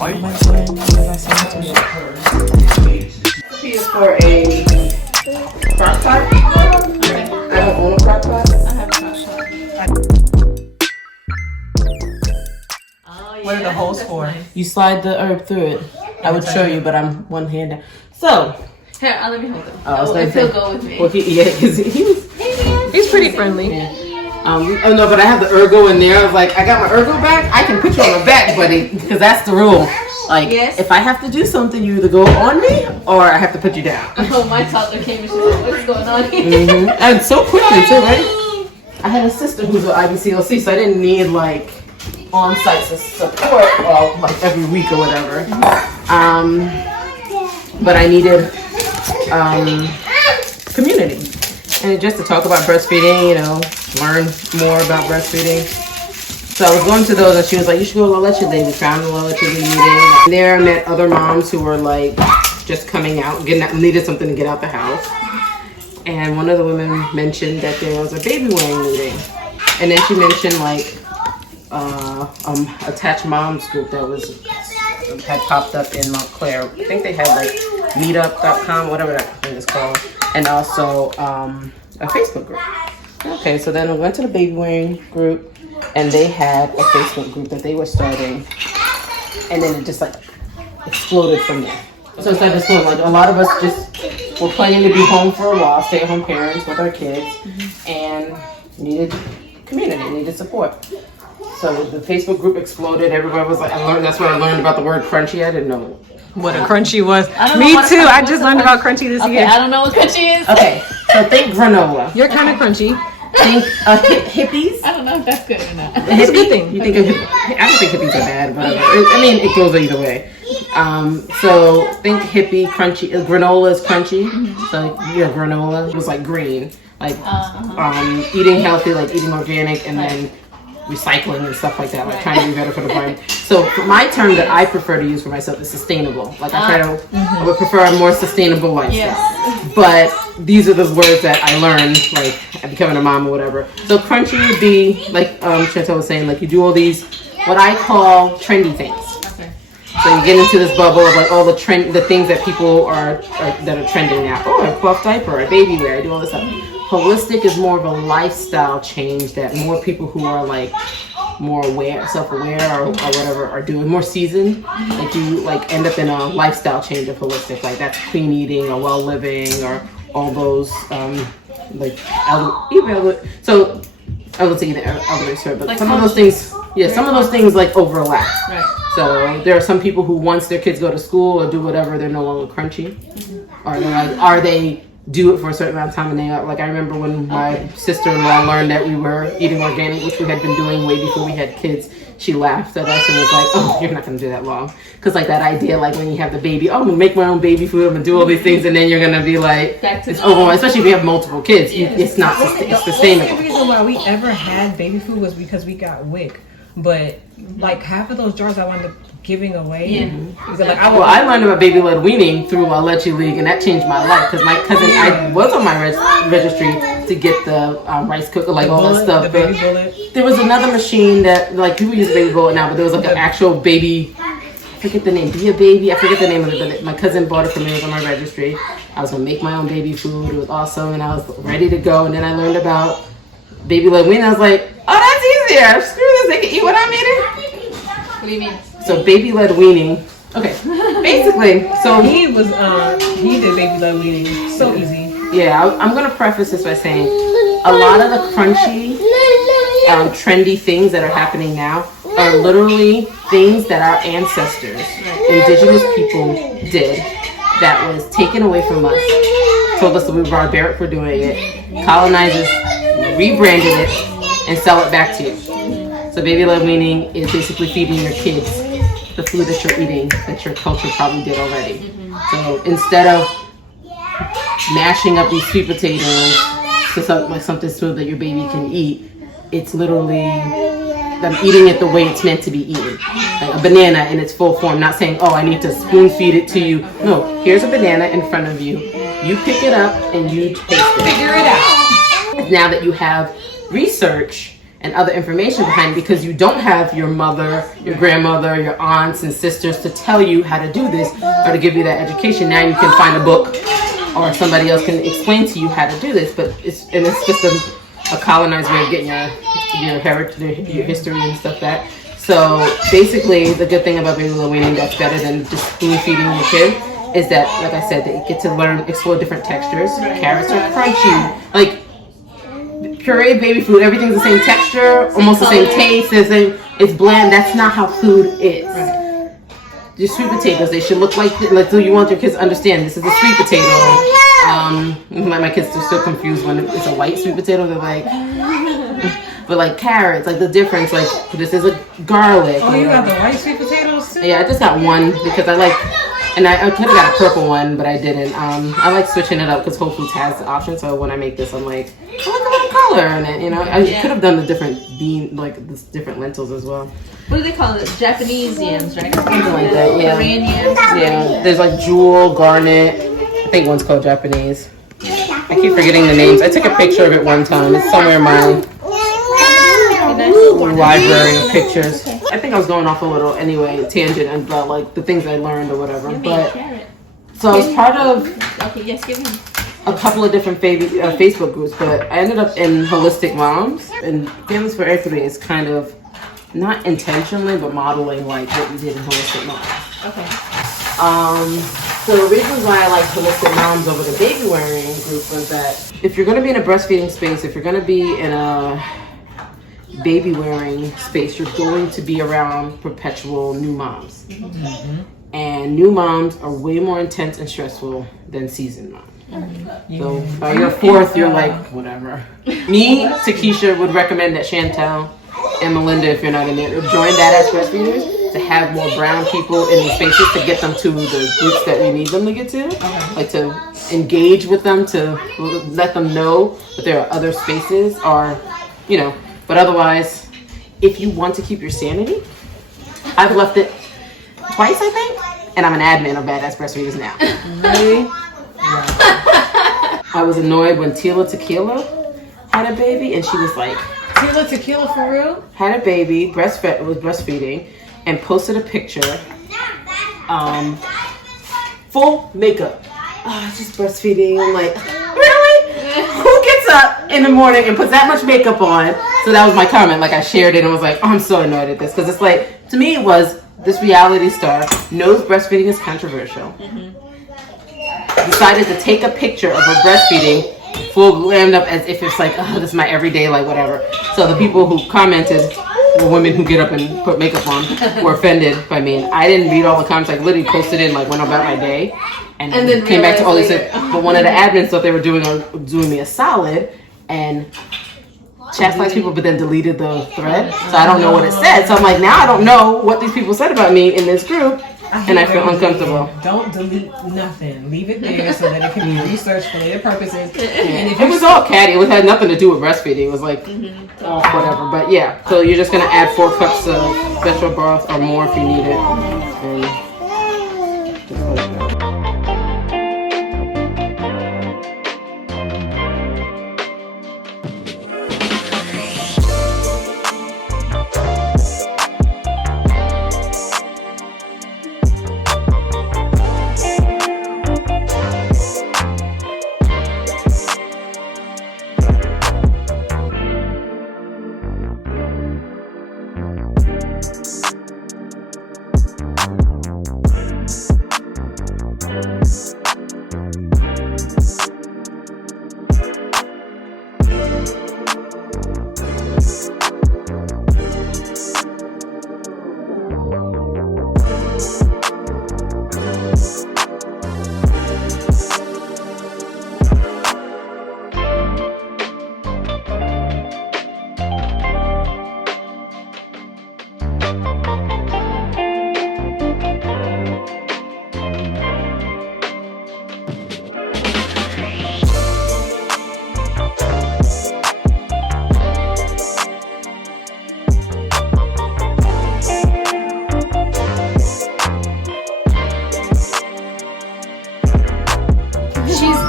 Recipe is for a crock pot. I don't own a crock pot. I have a crock pot. What are the holes for? You slide the herb through it. I would show you, but I'm one hand down. So. Here, let me hold it. If he'll go with me. Well, he's pretty friendly. Yeah. Oh no, but I have the ergo in there. I was like, I got my ergo back. I can put you on my back, buddy, because that's the rule. Like, if I have to do something, you either go on me or I have to put you down. Oh, my toddler came and she said, "What's going on here?" And so quickly too, right? I had a sister who's with IBCLC, so I didn't need like on-site support like every week or whatever. But I needed community. And just to talk about breastfeeding, you know, learn more about breastfeeding. So I was going to those and she was like, you should go to La Leche Day. We found the La Leche Day meeting. And there I met other moms who were like just coming out, needed something to get out the house. And one of the women mentioned that there was a baby wearing meeting. And then she mentioned like attached moms group that had popped up in Montclair. I think they had like meetup.com, whatever that thing is called. And also a Facebook group. Okay, so then I went to the baby wearing group and they had a Facebook group that they were starting. And then it just like exploded from there. So it's like this little, like a lot of us just were planning to be home for a while, stay-at-home parents with our kids, and needed community, needed support. So the Facebook group exploded. Everybody was like, that's where I learned about the word crunchy. I didn't know what a crunchy was. Me too. I just learned about crunchy this year. I don't know what crunchy is. Okay, so think granola. You're kind of crunchy. Think hippies. I don't know if that's good or not. It's a good thing. You think I don't think hippies are bad, but I mean it goes either way. So think hippie, crunchy. Granola is crunchy. So yeah, granola. It was like green, like eating healthy, like eating organic, and then recycling and stuff like that, like trying to be better for the environment. So my term that I prefer to use for myself is sustainable. Like I would prefer a more sustainable lifestyle. Yes. But these are the words that I learned, like becoming a mom or whatever. So crunchy would be like Chantel was saying, like you do all these what I call trendy things. Okay. So you get into this bubble of like all the things that people that are trending now. Oh, a cloth diaper, a baby wear, I do all this stuff. Holistic is more of a lifestyle change that more people who are like more aware, self-aware or whatever are doing, more seasoned, like you like end up in a lifestyle change of holistic, like that's clean eating or well living or all those like so I would say the elderly but like some of those things, some of those things like overlap. Right. So there are some people who once their kids go to school or do whatever, they're no longer crunchy, or they're like, are they do it for a certain amount of time, and they like I remember when my sister-in-law learned that we were eating organic, which we had been doing way before we had kids. She laughed at us and was like, "Oh, you're not gonna do that long," because like that idea, like when you have the baby, I'm gonna make my own baby food, I'm gonna do all these things, and then you're gonna be like, it's overwhelming. Especially if you have multiple kids, it's not it's sustainable. The reason why we ever had baby food was because we got WIC, but like half of those jars I wound up giving away. Yeah. I learned about baby-led weaning through La Leche League, and that changed my life because my cousin, I was on my registry to get the rice cooker, like all that stuff. But there was another machine that like people use baby bullet now, but there was like an actual baby. I forget the name. Be a baby. I forget the name of it, but my cousin bought it for me. It was on my registry. I was gonna make my own baby food. It was awesome, and I was ready to go. And then I learned about baby-led weaning. I was like, oh, that's easier. Screw this. They can eat what I'm eating. What do you mean? So baby-led weaning. Okay, basically, so he did baby-led weaning. So easy. Yeah, I'm gonna preface this by saying a lot of the crunchy, trendy things that are happening now are literally things that our ancestors, indigenous people, did that was taken away from us. Told us that we were barbaric for doing it. Colonizers rebranded it and sell it back to you. So baby-led weaning is basically feeding your kids the food that you're eating that your culture probably did already. So instead of mashing up these sweet potatoes to something smooth that your baby can eat, it's literally them eating it the way it's meant to be eaten. Like a banana in its full form, not saying, oh, I need to spoon feed it to you. No, here's a banana in front of you. You pick it up and you taste it. Figure it out. Now that you have research and other information behind it, because you don't have your mother, your grandmother, your aunts and sisters to tell you how to do this or to give you that education. Now you can find a book or somebody else can explain to you how to do this, but it's just a colonized way of getting your heritage, your history and stuff back. So basically, the good thing about baby little weaning that's better than just spoon feeding your kid is that, like I said, that you get to learn, explore different textures. Carrots are crunchy, like pureed baby food. Everything's the same texture, almost the same taste. It's bland. That's not how food is. Your sweet potatoes, they should look like so you want your kids to understand this is a sweet potato. My kids are still confused when it's a white sweet potato. They're like, but like carrots, like the difference, like this is a garlic. Oh, you got the white sweet potatoes too? Yeah, I just got one because I like, and I could have got a purple one, but I didn't. I like switching it up because Whole Foods has the option. So when I make this, I'm like, I like a little color in it. You know, I could have done the different the different lentils as well. What do they call it? Japanese yams, right? Something like that, yeah. Korean yams? Yeah, there's like jewel, garnet. I think one's called Japanese. I keep forgetting the names. I took a picture of it one time. It's somewhere in my library of pictures. I think I was going off a little tangent about like the things I learned or whatever. But so I was part of a couple of different Facebook groups, but I ended up in Holistic Moms, and Families for Equity is kind of not intentionally, but modeling like what we did in Holistic Moms. Okay. So the reasons why I like Holistic Moms over the baby wearing group was that if you're going to be in a breastfeeding space, if you're going to be in a baby wearing space, you're going to be around perpetual new moms. Mm-hmm. And new moms are way more intense and stressful than seasoned moms. Mm-hmm. So by your fourth, you're like, whatever. Me, Takesha, would recommend that Chantel and Melinda, if you're not in there, join that as breastfeeders to have more brown people in these spaces to get them to the groups that we need them to get to. Okay. Like to engage with them, to let them know that there are other spaces or, you know, but otherwise, if you want to keep your sanity, I've left it twice, I think, and I'm an admin of Badass Breastfeeders now. Really? I was annoyed when Tila Tequila had a baby, and she was like, Tila Tequila for real? Had a baby, was breastfeeding, and posted a picture, full makeup. Oh, it's just breastfeeding. I'm like, really? Who gets up in the morning and puts that much makeup on? So that was my comment. Like I shared it and was like, oh, I'm so annoyed at this. Because it's like, to me it was, this reality star knows breastfeeding is controversial. Mm-hmm. Decided to take a picture of her breastfeeding full glammed up as if it's like, oh, this is my everyday, like whatever. So the people who commented were women who get up and put makeup on were offended by me. And I didn't read all the comments. Like literally posted it and like went about my day. And then came back to all this. But one of the admins thought they were doing me a solid and chastised people, but then deleted the thread. So I don't know what it said. So I'm like, now I don't know what these people said about me in this group. And I feel uncomfortable. Don't delete nothing. Leave it there so that it can be researched for their purposes. And if it was all catty. It had nothing to do with breastfeeding. It was like, whatever. But yeah, so you're just going to add 4 cups of vegetable broth or more if you need it. And just let it go.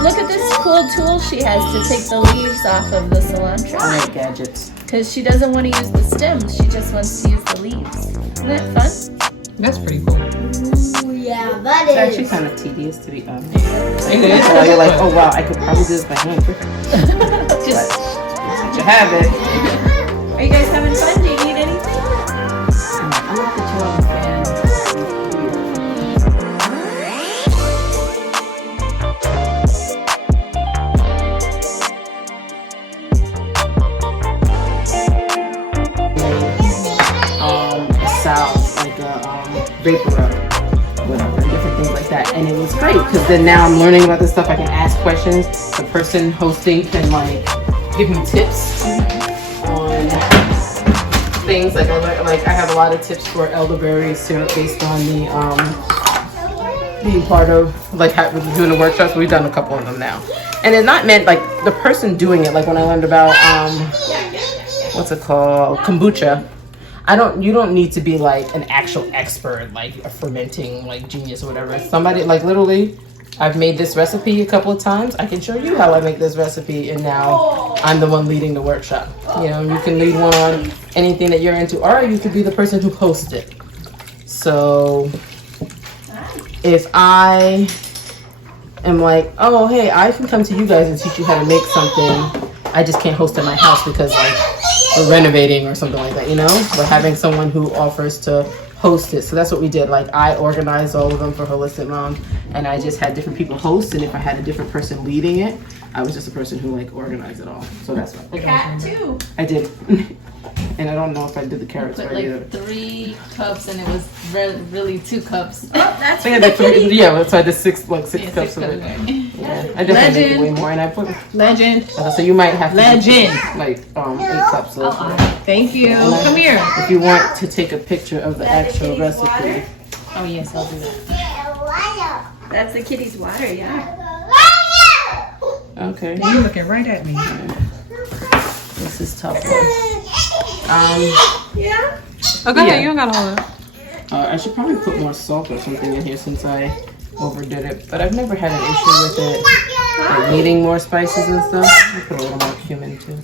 Look at this cool tool she has to take the leaves off of the cilantro. I like gadgets. Because she doesn't want to use the stems. She just wants to use the leaves. Isn't that fun? That's pretty cool. Ooh, yeah, that It's is. actually kind of tedious to be honest. So you're like, oh wow, I could probably do this by hand. Just, But you have it. are you guys having fun? Do you need anything? I'm not the child fan. South, like a vapor rub, whatever, different things like that. And it was great because then now I'm learning about this stuff. I can ask questions. The person hosting can like give me tips on things. Like I have a lot of tips for elderberry syrup based on the being part of like doing the workshops. We've done a couple of them now, and it's not meant like the person doing it. Like when I learned about what's it called, kombucha. You don't need to be like an actual expert, like a fermenting like genius or whatever. Somebody like literally, I've made this recipe a couple of times. I can show you how I make this recipe, and now I'm the one leading the workshop. You know, you can lead one on anything that you're into, or you could be the person who hosts it. So if I am like, oh hey, I can come to you guys and teach you how to make something, I just can't host at my house because like we're renovating or something like that, you know? But having someone who offers to host it. So that's what we did. Like I organized all of them for Holistic Mom, and I just had different people host, and if I had a different person leading it, I was just a person who like organized it all. So that's what The cat too. I did. And I don't know if I did the carrots Put right like either. 3 cups and it was really 2 cups. Oh, that's So yeah, so I did six cups of it. cups. Yeah, I definitely made way more, and I put. Legend. So you might have to Legend. do, like 8 cups of. Thank you. Come here. If you want to take a picture of the actual recipe. Oh yes, I'll do that. That's the kitty's water, yeah. Okay. You're looking right at me. This is tough one. Yeah. Okay, Yeah. you don't got all of it. I should probably put more salt or something in here since I overdid it. But I've never had an issue with it like needing more spices and stuff. I put a little more cumin too.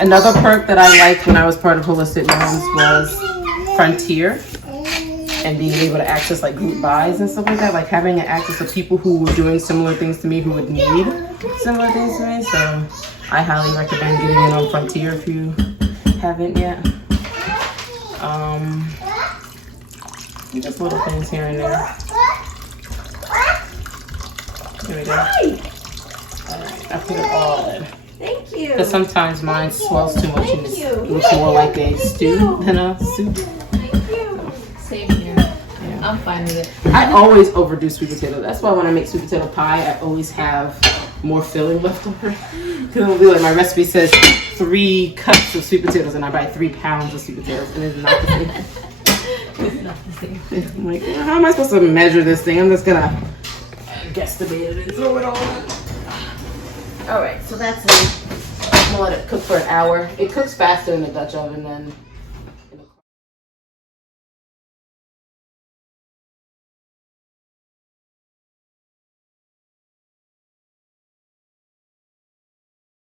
Another perk that I liked when I was part of Holistic Moms was Frontier. And being able to access like group buys and stuff like that, like having an access to people who were doing similar things to me who would need similar things to me. So I highly recommend getting in on Frontier if you haven't yet. Just little things here and there. There we go. Alright, I put it all in. Thank you. Because sometimes mine swells too much and it looks more like a stew than a soup. Same here. I'm fine with it. I always overdo sweet potato. That's why when I make sweet potato pie, I always have more filling left over. Because it'll be like my recipe says 3 cups of sweet potatoes, and I buy 3 pounds of sweet potatoes, and it's not the same. It's not the same. I'm like, how am I supposed to measure this thing? I'm just gonna guesstimate it and throw it all in. All right, so that's it. I'm gonna let it cook for an hour. It cooks faster in the Dutch oven than